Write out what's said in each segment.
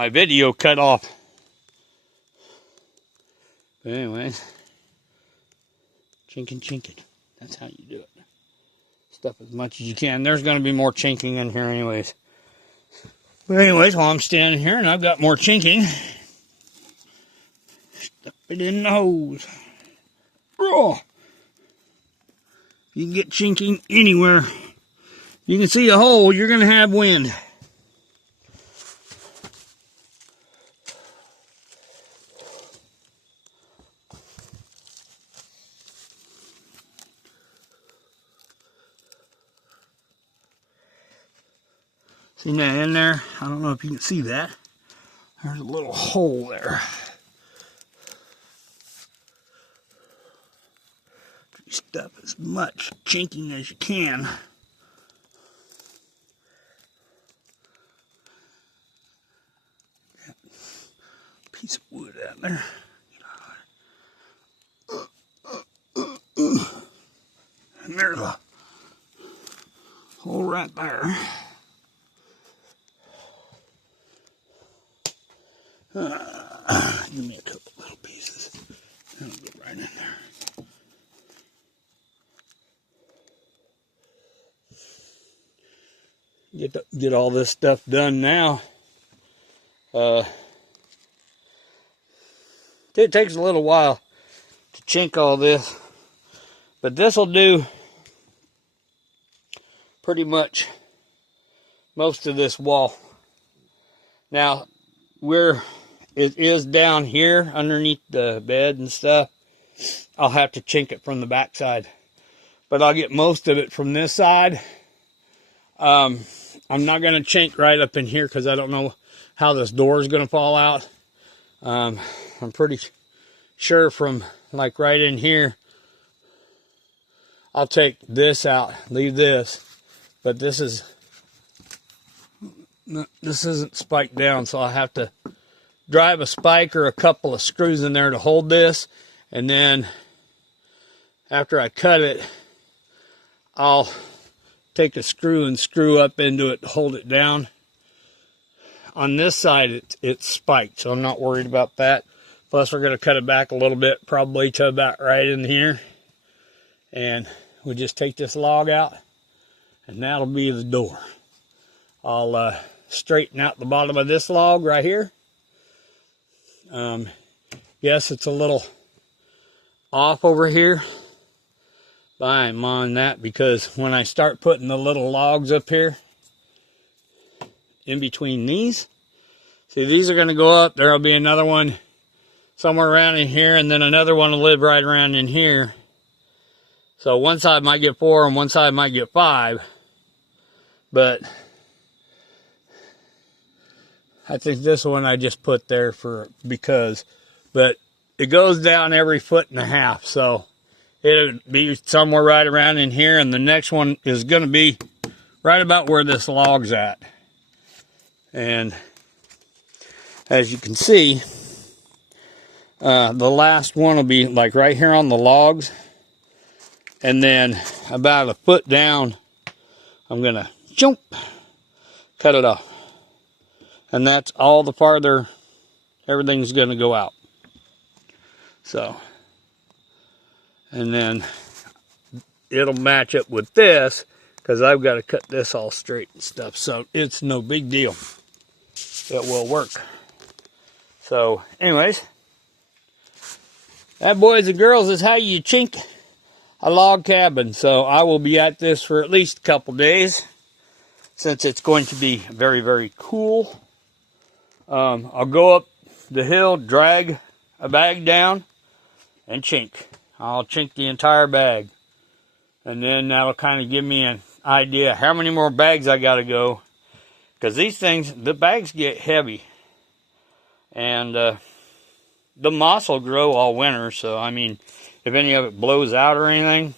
my video cut off. But anyways, chinking. That's how you do it. Stuff as much as you can. There's going to be more chinking in here anyways. But anyways, while I'm standing here and I've got more chinking, stuff it in the hose. Oh, you can get chinking anywhere. You can see a hole, you're going to have wind. See that in there? I don't know if you can see that. There's a little hole there. Stuff as much chinking as you can. Piece of wood out there. And there's a hole right there. Give me a couple little pieces. That'll go right in there. Get all this stuff done now. It takes a little while to chink all this, but this will do pretty much most of this wall. Now, where it is down here underneath the bed and stuff, I'll have to chink it from the back side, but I'll get most of it from this side. I'm not going to chink right up in here because I don't know how this door is going to fall out. I'm pretty sure from like right in here, I'll take this out, leave this, but this isn't spiked down, so I'll have to drive a spike or a couple of screws in there to hold this, and then after I cut it, I'll take a screw and screw up into it to hold it down. On this side, it's spiked, so I'm not worried about that. Plus, we're going to cut it back a little bit, probably to about right in here. And we'll just take this log out, and that'll be the door. I'll straighten out the bottom of this log right here. Yes, it's a little off over here. But I ain't mind that, because when I start putting the little logs up here, in between these, see, these are going to go up. There'll be another one somewhere around in here, and then another one will live right around in here. So one side might get 4 and one side might get 5. But I think this one I just put there but it goes down every 1.5 feet. So it'll be somewhere right around in here, and the next one is going to be right about where this log's at. And as you can see, the last one will be like right here on the logs, and then about 1 foot down, I'm going to cut it off. And that's all the farther everything's going to go out. So, and then it'll match up with this, because I've got to cut this all straight and stuff. So it's no big deal. It will work. So anyways, that, boys and girls, is how you chink a log cabin. So I will be at this for at least a couple days, since it's going to be very, very cool. I'll go up the hill, drag a bag down, and chink. I'll chink the entire bag. And then that'll kind of give me an idea how many more bags I got to go. Because these things, the bags get heavy. And the moss will grow all winter. So, I mean, if any of it blows out or anything,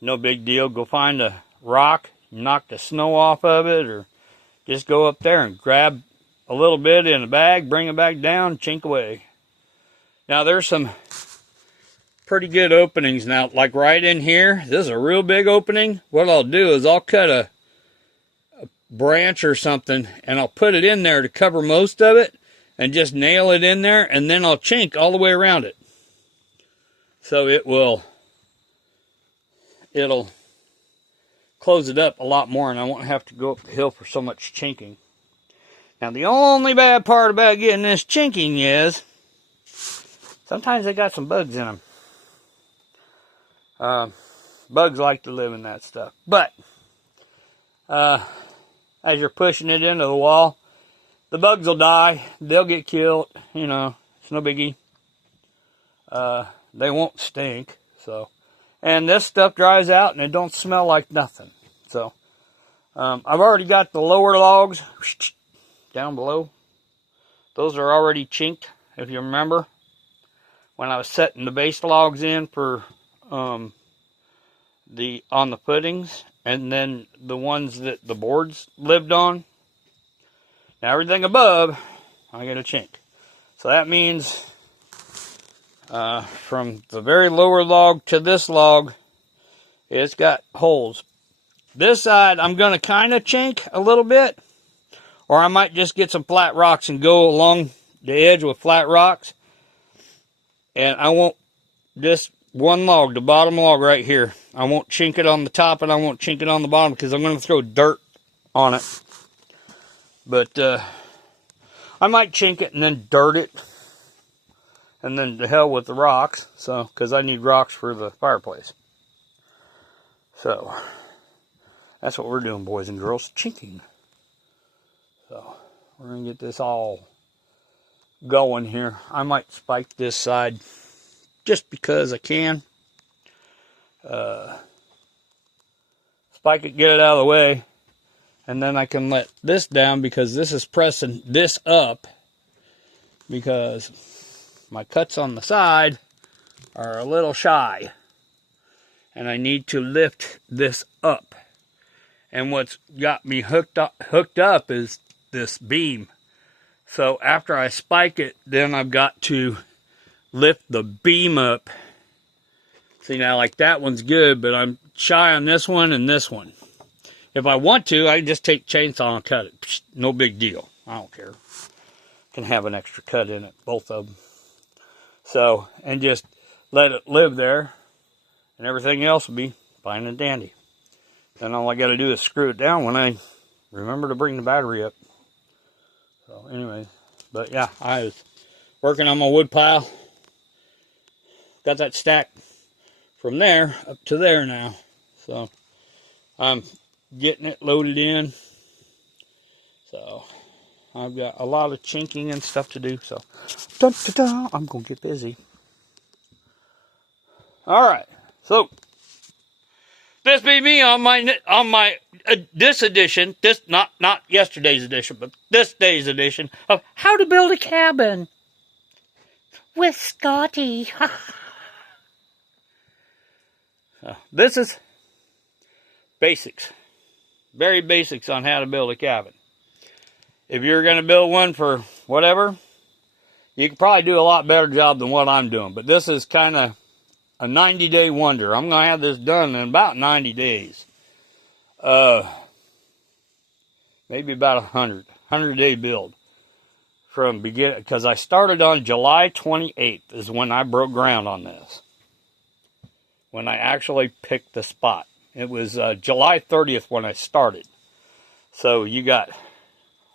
no big deal. Go find a rock, knock the snow off of it, or just go up there and grab a little bit in a bag, bring it back down, chink away. Now, there's some pretty good openings now, like right in here. This is a real big opening. What I'll do is I'll cut a branch or something, and I'll put it in there to cover most of it and just nail it in there, and then I'll chink all the way around it. So it'll close it up a lot more, and I won't have to go up the hill for so much chinking. Now, the only bad part about getting this chinking is sometimes they got some bugs in them. Bugs like to live in that stuff. But as you're pushing it into the wall, the bugs will die. They'll get killed. You know, it's no biggie. They won't stink. So, and this stuff dries out and it don't smell like nothing. So, I've already got the lower logs down below. Those are already chinked, if you remember. When I was setting the base logs in for on the footings, and then the ones that the boards lived on. Now everything above, I got a chink. So that means from the very lower log to this log, it's got holes. This side, I'm going to kind of chink a little bit, or I might just get some flat rocks and go along the edge with flat rocks. And I won't, just one log, the bottom log right here, I won't chink it on the top and I won't chink it on the bottom because I'm going to throw dirt on it. But I might chink it and then dirt it. And then to hell with the rocks, so, because I need rocks for the fireplace. So, that's what we're doing, boys and girls, chinking. So, we're going to get this all going here. I might spike this side just because I can. Spike it, get it out of the way, and then I can let this down because this is pressing this up because my cuts on the side are a little shy, and I need to lift this up. And what's got me hooked up is this beam. So after I spike it, then I've got to lift the beam up. See, now like that one's good, but I'm shy on this one and this one. If I want to, I can just take chainsaw and cut it. Psh, no big deal. I don't care. Can have an extra cut in it, both of them. So, and just let it live there, and everything else will be fine and dandy. Then all I got to do is screw it down when I remember to bring the battery up. So, anyway, but yeah, I was working on my wood pile. Got that stack from there up to there now. So, I'm getting it loaded in. So, I've got a lot of chinking and stuff to do. So, dun, dun, dun, I'm going to get busy. All right. So, this be me on my this edition, this not yesterday's edition, but this day's edition of How to Build a Cabin with Scotty. This is basics. Very basics on how to build a cabin. If you're going to build one for whatever, you can probably do a lot better job than what I'm doing. But this is kind of a 90-day wonder. I'm going to have this done in about 90 days. Maybe about a 100-day build. From beginning, because I started on July 28th is when I broke ground on this. When I actually picked the spot. It was July 30th when I started. So you got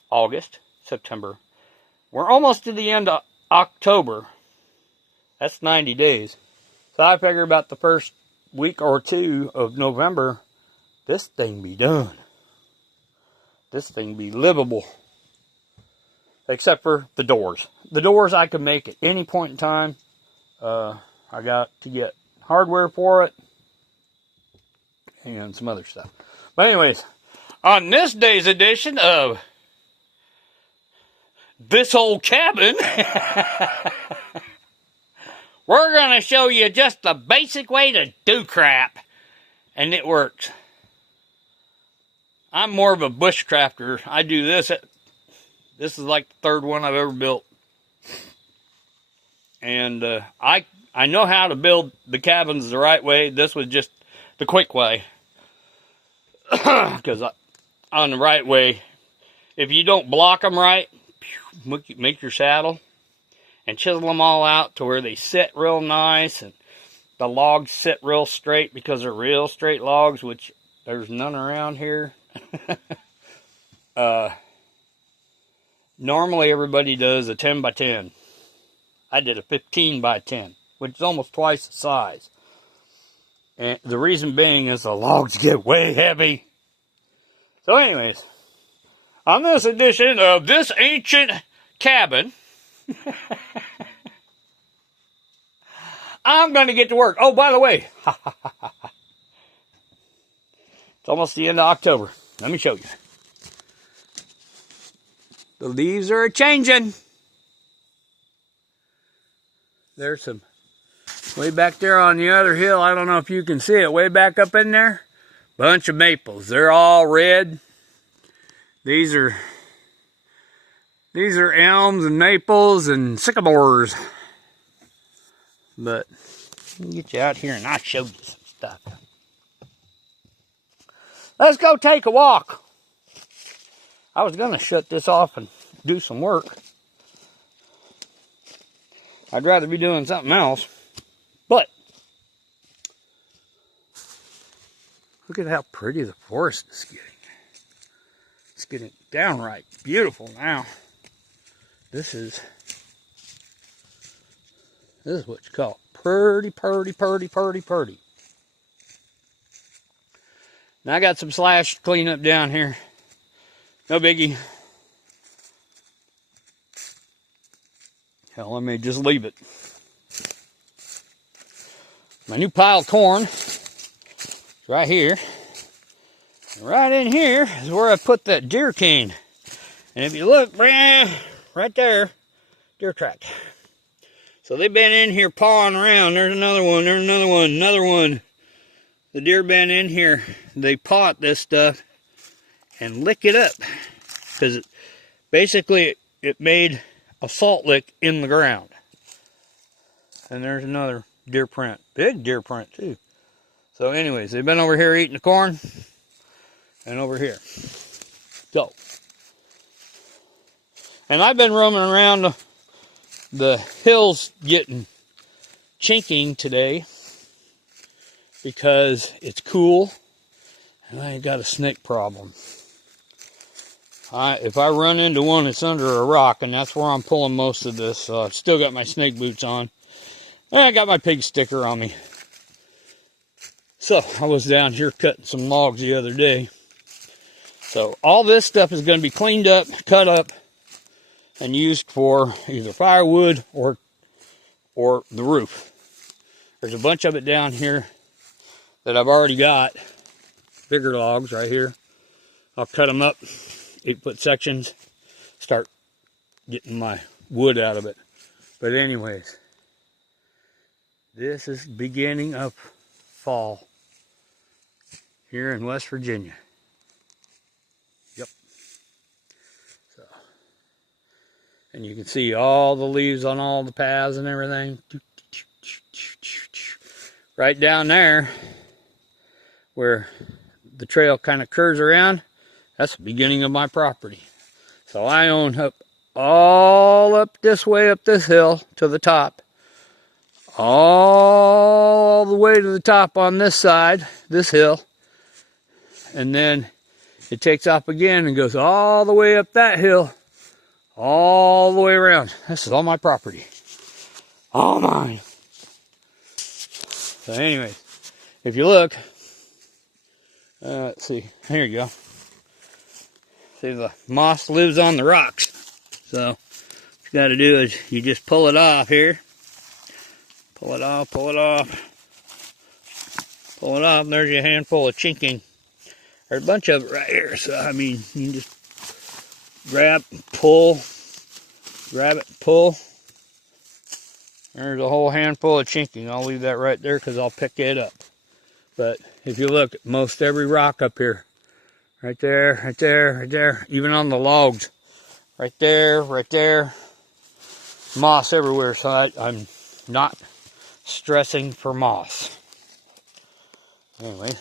August, September. We're almost to the end of October. That's 90 days. So I figure about the first week or two of November, this thing be done. This thing be livable. Except for the doors. The doors I can make at any point in time. I got to get hardware for it. And some other stuff. But anyways, on this day's edition of This Old Cabin, we're going to show you just the basic way to do crap. And it works. I'm more of a bushcrafter. I do this. This is like the third one I've ever built. And I know how to build the cabins the right way. This was just the quick way. Because on the right way. If you don't block them right, make your saddle and chisel them all out to where they sit real nice and the logs sit real straight, because they're real straight logs, which there's none around here. Normally everybody does a 10 by 10. I did a 15 by 10, which is almost twice the size. And the reason being is the logs get way heavy. So anyways, on this edition of This Ancient Cabin, I'm going to get to work. Oh, by the way, it's almost the end of October. Let me show you. The leaves are changing. There's some way back there on the other hill. I don't know if you can see it. Way back up in there. Bunch of maples. They're all red. These are elms and maples and sycamores. But let me get you out here and I'll show you some stuff. Let's go take a walk. I was going to shut this off and do some work. I'd rather be doing something else. But look at how pretty the forest is getting. It's getting downright beautiful now. This is what you call purty, purty, purty, purty, purty. Now I got some slash to clean up down here. No biggie. Hell, I may just leave it. My new pile of corn is right here. And right in here is where I put that deer cane. And if you look, right there, deer track. So they've been in here pawing around. There's another one, there's another one, another one. The deer been in here. They paw at this stuff and lick it up. Because basically it made a salt lick in the ground. And there's another deer print. Big deer print too. So anyways, they've been over here eating the corn. And over here. So. And I've been roaming around the hills getting chinking today. Because it's cool. And I ain't got a snake problem. If I run into one that's under a rock, and that's where I'm pulling most of this, I've still got my snake boots on. And I got my pig sticker on me. So, I was down here cutting some logs the other day. So, all this stuff is going to be cleaned up, cut up, and used for either firewood or the roof. There's a bunch of it down here that I've already got. Bigger logs right here. I'll cut them up. 8-foot sections, start getting my wood out of it. But anyways, this is the beginning of fall here in West Virginia. Yep. So, and you can see all the leaves on all the paths and everything. Right down there, where the trail kind of curves around, that's the beginning of my property. So I own all up this way, up this hill to the top. All the way to the top on this side, this hill. And then it takes off again and goes all the way up that hill. All the way around. This is all my property. All mine. So anyway, if you look, let's see, here you go. See, the moss lives on the rocks. So, what you got to do is you just pull it off here. Pull it off, pull it off. Pull it off, and there's your handful of chinking. There's a bunch of it right here. So, I mean, you can just grab, pull, grab it, pull. There's a whole handful of chinking. I'll leave that right there because I'll pick it up. But if you look at most every rock up here, right there, right there, right there. Even on the logs. Right there, right there. Moss everywhere, so I'm not stressing for moss. Anyway,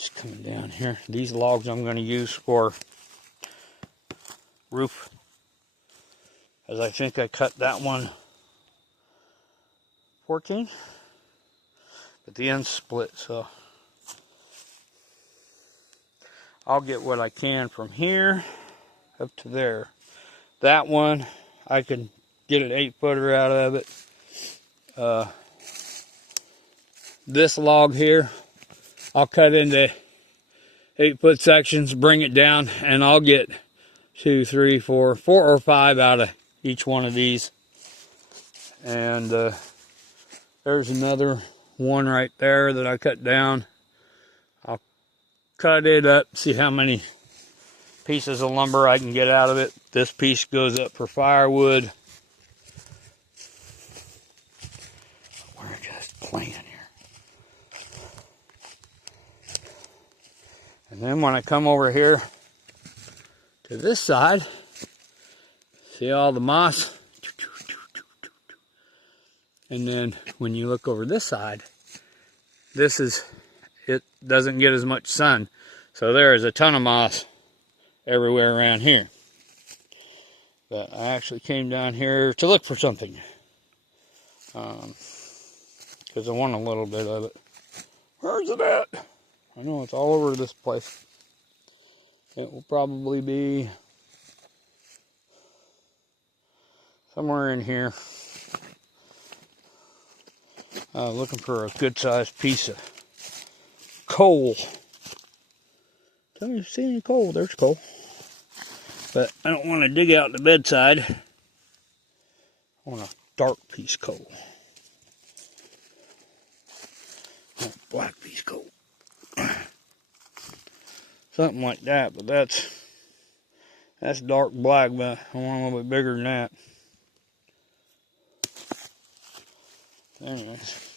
Just coming down here. These logs I'm going to use for roof, as I think I cut that one 14, but the end's split, so I'll get what I can from here up to there. That one, I can get an 8-footer out of it. This log here, I'll cut into 8-foot sections, bring it down, and I'll get 2, 3, 4 or 5 out of each one of these. And there's another one right there that I cut down. I'll cut it up, see how many pieces of lumber I can get out of it. This piece goes up for firewood. We're just playing here. And then when I come over here to this side, see all the moss? And then when you look over this side, it doesn't get as much sun. So there is a ton of moss everywhere around here. But I actually came down here to look for something. Because I want a little bit of it. Where's it at? I know it's all over this place. It will probably be somewhere in here. Looking for a good sized piece of coal. Tell me if you see any coal. There's coal. But I don't want to dig out the bedside. I want a dark piece of coal. Not a black piece of coal. Something like that, but that's dark black, but I want a little bit bigger than that. Anyways.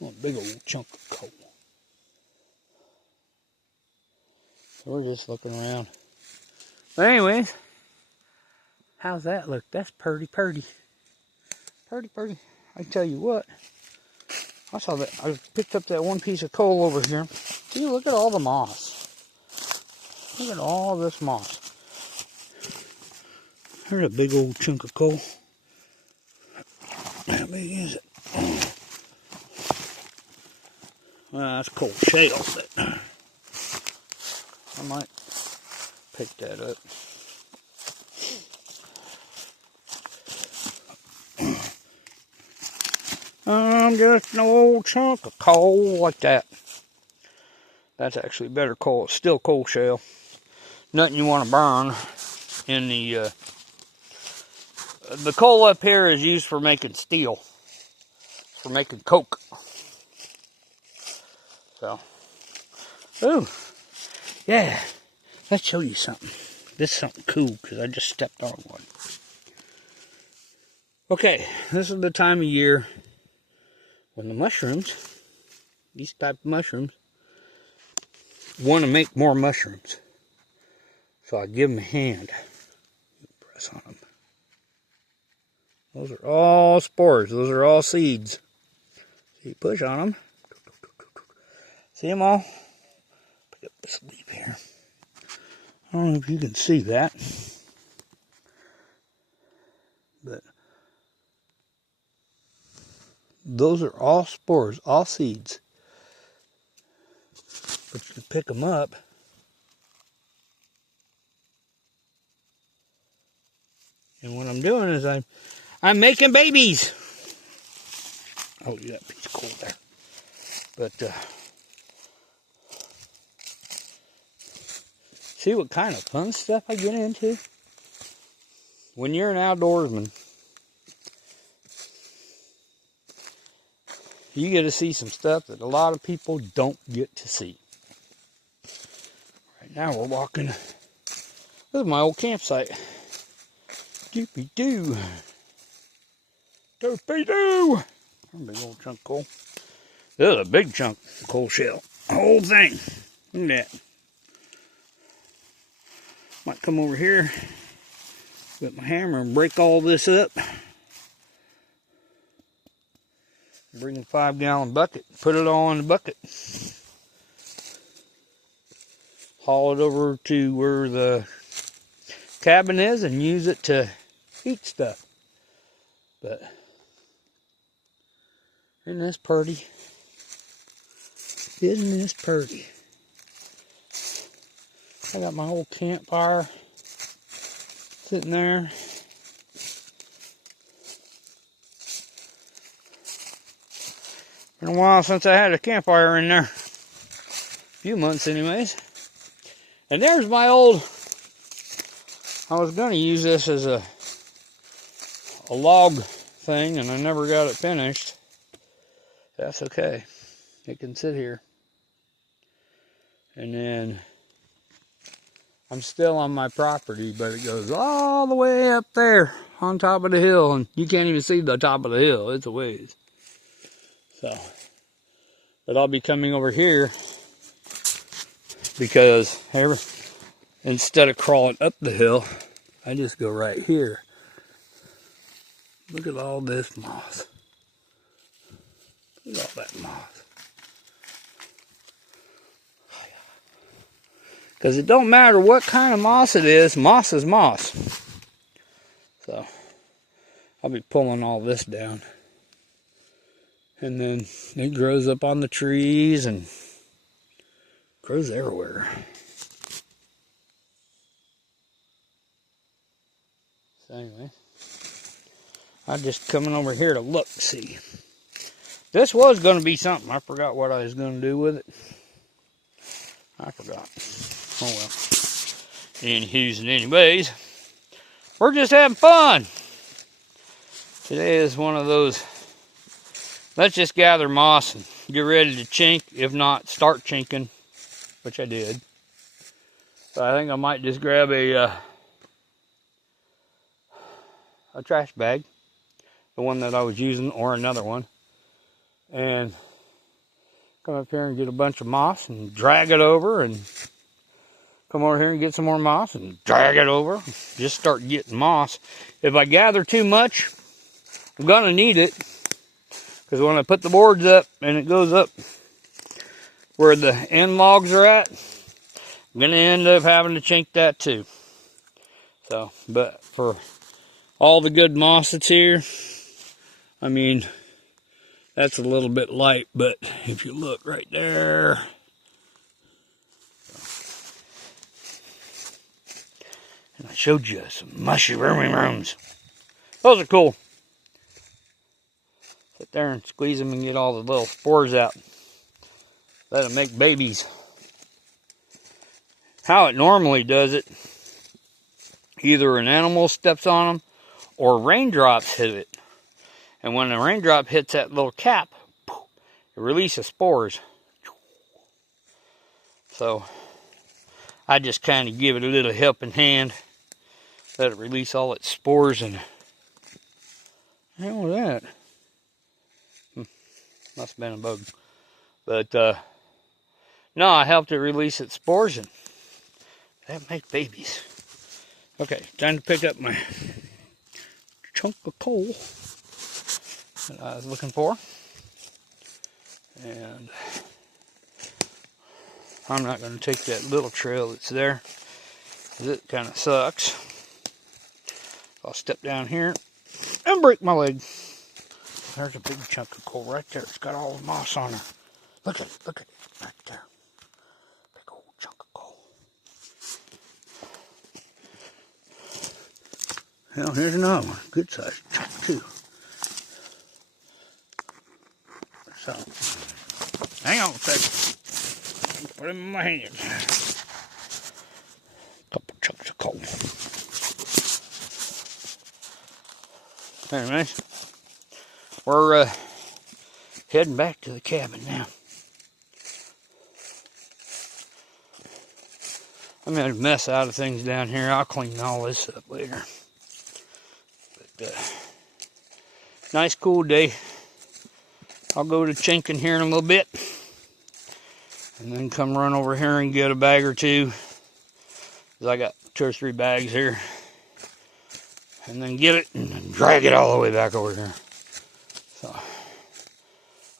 A big old chunk of coal. So we're just looking around. But anyways, how's that look? That's purty. Purty. I tell you what. I saw that. I picked up that one piece of coal over here. See, look at all the moss. Look at all this moss. There's a big old chunk of coal. How big is it? Well, that's coal shale, but I might pick that up. Just an old chunk of coal like that. That's actually better coal. It's still coal shale. Nothing you want to burn in the coal up here is used for making steel, for making coke. So, ooh, yeah, let's show you something. This is something cool because I just stepped on one. Okay, this is the time of year when the mushrooms, these type of mushrooms, want to make more mushrooms. So I give them a hand. Press on them. Those are all spores. Those are all seeds. So you push on them. See them all? Pick up this leaf here. I don't know if you can see that. But those are all spores, all seeds. But you can pick them up. And what I'm doing is I'm making babies. Oh, yeah, that piece of coal there. But see what kind of fun stuff I get into? When you're an outdoorsman, you get to see some stuff that a lot of people don't get to see. Right now we're walking. This is my old campsite. Doopy-doo. Doopy-doo. A big old chunk of coal. This is a big chunk of coal shell. The whole thing. Look at that. Might come over here with my hammer and break all this up. Bring a 5-gallon bucket, put it all in the bucket. Haul it over to where the cabin is and use it to heat stuff. But isn't this pretty? Isn't this pretty? I got my old campfire sitting there. Been a while since I had a campfire in there. A few months anyways. And there's my old, I was going to use this as a log thing, and I never got it finished. That's okay. It can sit here. And then I'm still on my property, but it goes all the way up there on top of the hill, and you can't even see the top of the hill. It's a ways. So, but I'll be coming over here because instead of crawling up the hill, I just go right here. Look at all this moss. Look at all that moss. Because it don't matter what kind of moss it is moss. So, I'll be pulling all this down. And then it grows up on the trees and grows everywhere. So anyway, I'm just coming over here to look, see. This was going to be something. I forgot what I was going to do with it. I forgot. Oh well. Anywho's and anyways, we're just having fun. Today is one of those, let's just gather moss and get ready to chink. If not, start chinking, which I did. But I think I might just grab a trash bag, the one that I was using, or another one, and come up here and get a bunch of moss and drag it over, and come over here and get some more moss and drag it over. Just start getting moss. If I gather too much, I'm gonna need it, because when I put the boards up and it goes up where the end logs are at, I'm gonna end up having to chink that too. So, but for all the good moss that's here, I mean, that's a little bit light, but if you look right there, and I showed you some mushy rooms. Those are cool. Sit there and squeeze them and get all the little spores out. Let them make babies. How it normally does it, either an animal steps on them or raindrops hit it. And when the raindrop hits that little cap, it releases spores. So I just kind of give it a little helping hand. Let it release all its spores. And the hell was that? Must have been a bug. But no, I helped it release its spores, and that makes babies. Okay, time to pick up my chunk of coal that I was looking for. And I'm not going to take that little trail that's there, because it kind of sucks. I'll step down here and break my leg. There's a big chunk of coal right there. It's got all the moss on her. Look at it, right there. Big old chunk of coal. Well, here's another one. Good sized chunk too. So, hang on a second. Put them in my hand. Couple chunks of coal. Anyways, we're heading back to the cabin now. I made a mess out of things down here. I'll clean all this up later. But nice cool day. I'll go to chinking here in a little bit, and then come run over here and get a bag or two, because I got 2 or 3 bags here, and then get it and drag it all the way back over here. So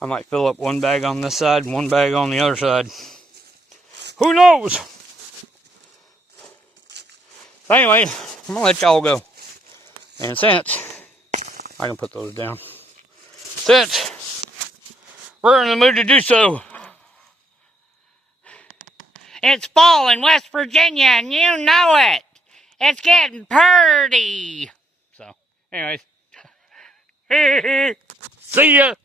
I might fill up one bag on this side and one bag on the other side. Who knows? Anyway, I'm gonna let y'all go. And since I can put those down, since we're in the mood to do so, it's fall in West Virginia, and you know it. It's getting purty. So, anyways, see ya.